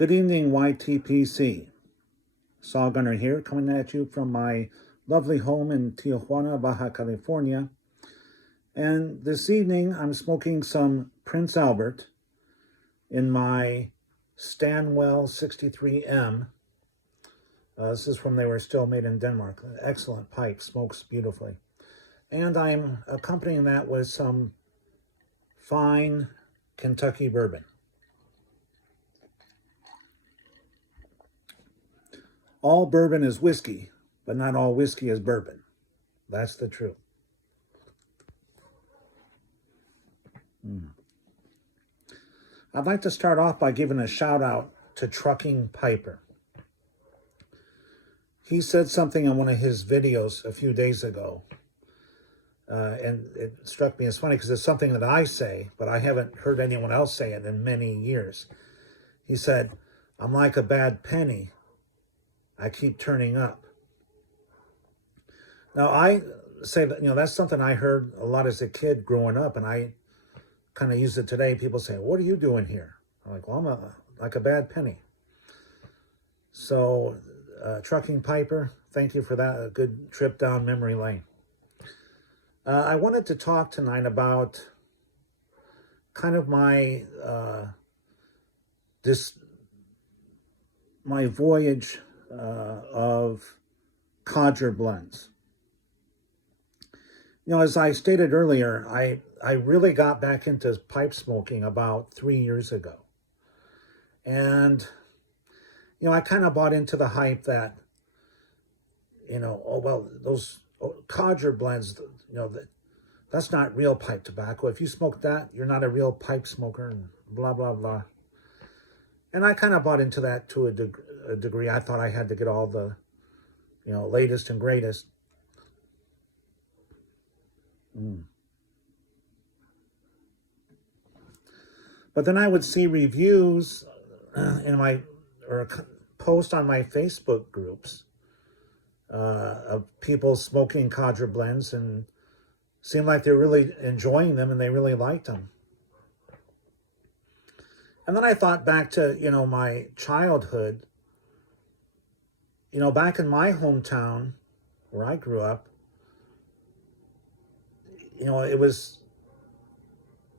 Good evening, YTPC. Saw Gunner here, coming at you from my lovely home in Tijuana, Baja California. And this evening, I'm smoking some Prince Albert in my Stanwell 63M. This is from they were still made in Denmark. Excellent pipe, smokes beautifully. And I'm accompanying that with some fine Kentucky bourbon. All bourbon is whiskey, but not all whiskey is bourbon. That's the truth. I'd like to start off by giving a shout out to Trucking Piper. He said something in one of his videos a few days ago, and it struck me as funny because it's something that I say, but I haven't heard anyone else say it in many years. He said, "I'm like a bad penny. I keep turning up." Now, I say that, that's something I heard a lot as a kid growing up, and I kind of use it today. People say, "What are you doing here?" I'm like, "Well, I'm like a bad penny." So, Trucking Piper, thank you for that. A good trip down memory lane. I wanted to talk tonight about kind of my my voyage of codger blends. As I stated earlier, I really got back into pipe smoking about 3 years ago. And, I kind of bought into the hype that, those codger blends, that's not real pipe tobacco. If you smoke that, you're not a real pipe smoker, and blah, blah, blah. And I kind of bought into that to a degree. I thought I had to get all the, latest and greatest. But then I would see reviews or post on my Facebook groups of people smoking codger blends, and seemed like they're really enjoying them and they really liked them. And then I thought back to, my childhood. Back in my hometown where I grew up, it was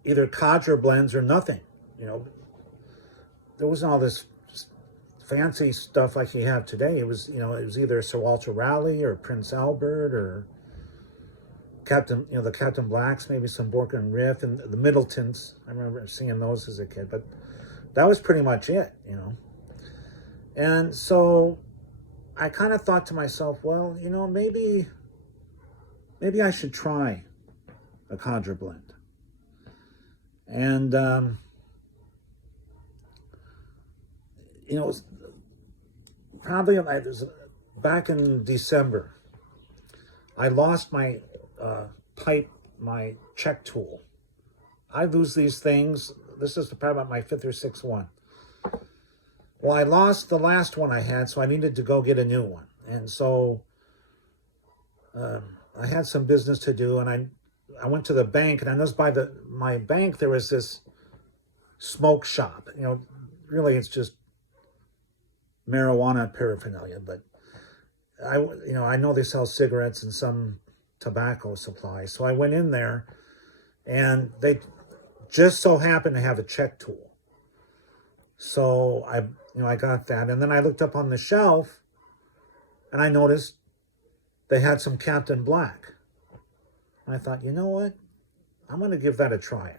either codger blends or nothing. There wasn't all this fancy stuff like you have today. It was, it was either Sir Walter Raleigh or Prince Albert or the Captain Blacks, maybe some Bork and Riff, and the Middletons. I remember seeing those as a kid, but that was pretty much it, And so I kind of thought to myself, well, maybe I should try a codger blend. And, it was probably back in December. I lost my my check tool. I lose these things. This is probably about my 5th or 6th one. Well, I lost the last one I had, so I needed to go get a new one. And so I had some business to do, and I went to the bank, and I noticed by my bank there was this smoke shop. Really it's just marijuana paraphernalia, but I know they sell cigarettes and some tobacco supplies. So I went in there, and they just so happened to have a check tool. So I got that, and then I looked up on the shelf, and I noticed they had some Captain Black. And I thought, you know what? I'm going to give that a try,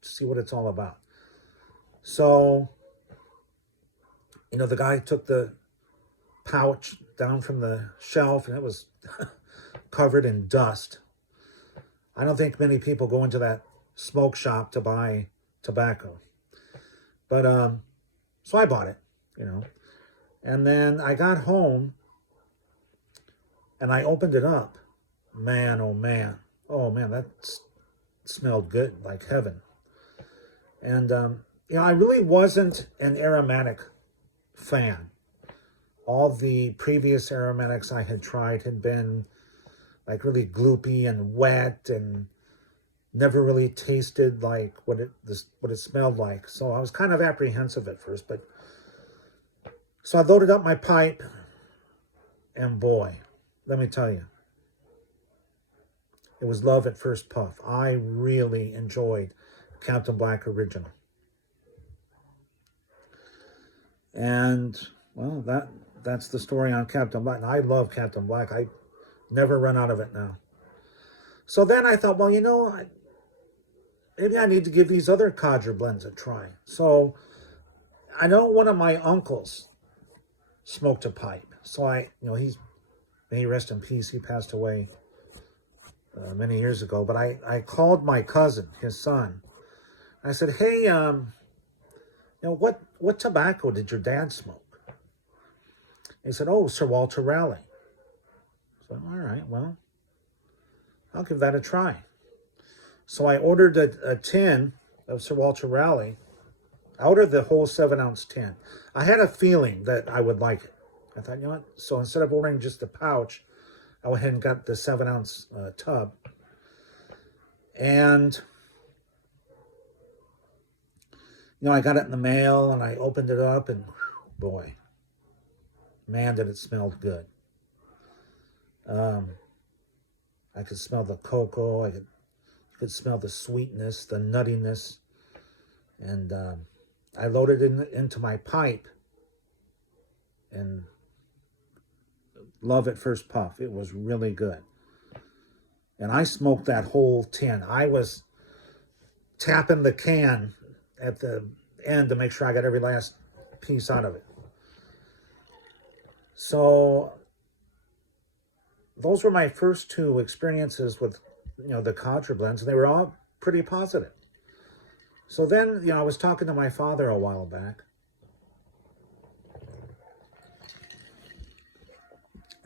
see what it's all about. So, the guy took the pouch down from the shelf, and it was covered in dust. I don't think many people go into that smoke shop to buy tobacco. But, so I bought it, And then I got home, and I opened it up. Man, oh man. Oh man, that smelled good, like heaven. And, I really wasn't an aromatic fan. All the previous aromatics I had tried had been like really gloopy and wet and never really tasted like what it smelled like. So I was kind of apprehensive at first, but So I loaded up my pipe, and boy, let me tell you, it was love at first puff. I really enjoyed Captain Black Original. And, well, that's the story on Captain Black. And I love Captain Black. I never run out of it now. So then I thought, well, maybe I need to give these other codger blends a try. So I know one of my uncles smoked a pipe. So may he rest in peace. He passed away many years ago. But I called my cousin, his son. I said, hey, what tobacco did your dad smoke? He said, oh, Sir Walter Raleigh. So, all right, well, I'll give that a try. So I ordered a tin of Sir Walter Raleigh. I ordered the whole 7-ounce tin. I had a feeling that I would like it. I thought, you know what? So instead of ordering just the pouch, I went ahead and got the 7-ounce tub. And, I got it in the mail, and I opened it up, and boy, man, did it smell good. I could smell the cocoa. You could smell the sweetness, the nuttiness. And I loaded it into my pipe, and love at first puff. It was really good. And I smoked that whole tin. I was tapping the can at the end to make sure I got every last piece out of it. So those were my first two experiences with, the codger blends, and they were all pretty positive. So then, I was talking to my father a while back,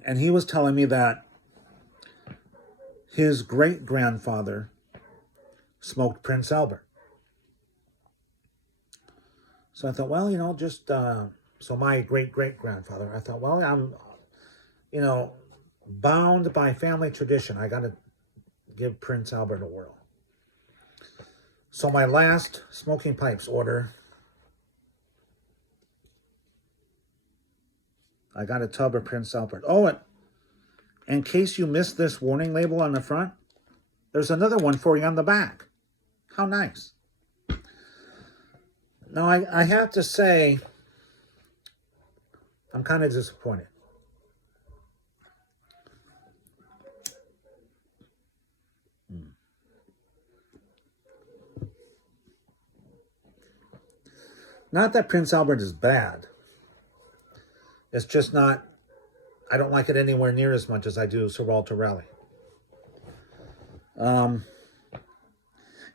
and he was telling me that his great-grandfather smoked Prince Albert. So I thought, well, so my great-great-grandfather, I thought, well, I'm, bound by family tradition. I got to give Prince Albert a whirl. So my last smoking pipes order, I got a tub of Prince Albert. Oh, and in case you missed this warning label on the front, there's another one for you on the back. How nice. Now, I have to say, I'm kind of disappointed. Not that Prince Albert is bad. It's just not, I don't like it anywhere near as much as I do Sir Walter Raleigh.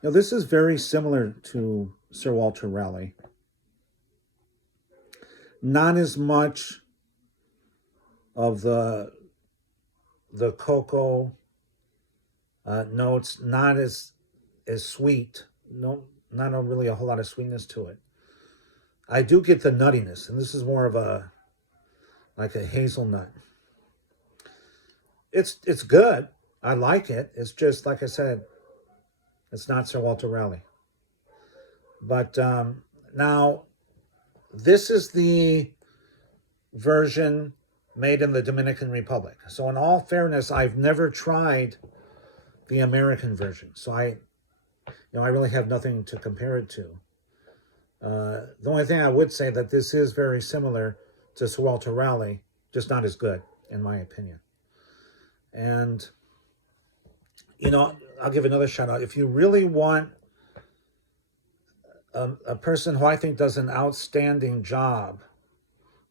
This is very similar to Sir Walter Raleigh. Not as much of the cocoa notes, not as sweet. No, not really a whole lot of sweetness to it. I do get the nuttiness, and this is more of like a hazelnut. It's good. I like it. It's just, like I said, it's not Sir Walter Raleigh. But now, this is the version made in the Dominican Republic. So in all fairness, I've never tried the American version. So I really have nothing to compare it to. The only thing I would say that this is very similar to Sir Walter Raleigh, just not as good, in my opinion. And, I'll give another shout out. If you really want a person who I think does an outstanding job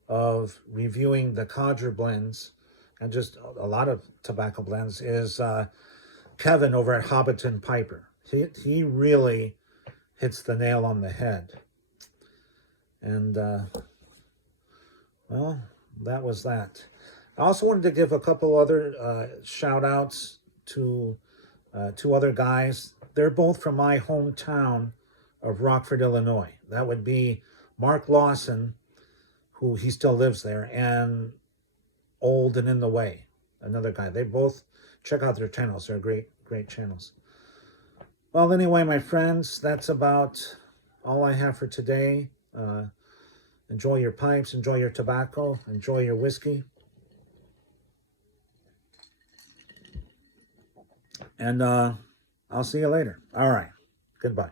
of reviewing the codger blends and just a lot of tobacco blends, is Kevin over at Hobbiton Piper. He really hits the nail on the head. And, well, that was that. I also wanted to give a couple other shout outs to two other guys. They're both from my hometown of Rockford, Illinois. That would be Mark Lawson, who he still lives there, and Old and In the Way, another guy. They both, check out their channels. They're great channels. Well, anyway, my friends, that's about all I have for today. Enjoy your pipes, enjoy your tobacco, enjoy your whiskey. And I'll see you later. All right. Goodbye.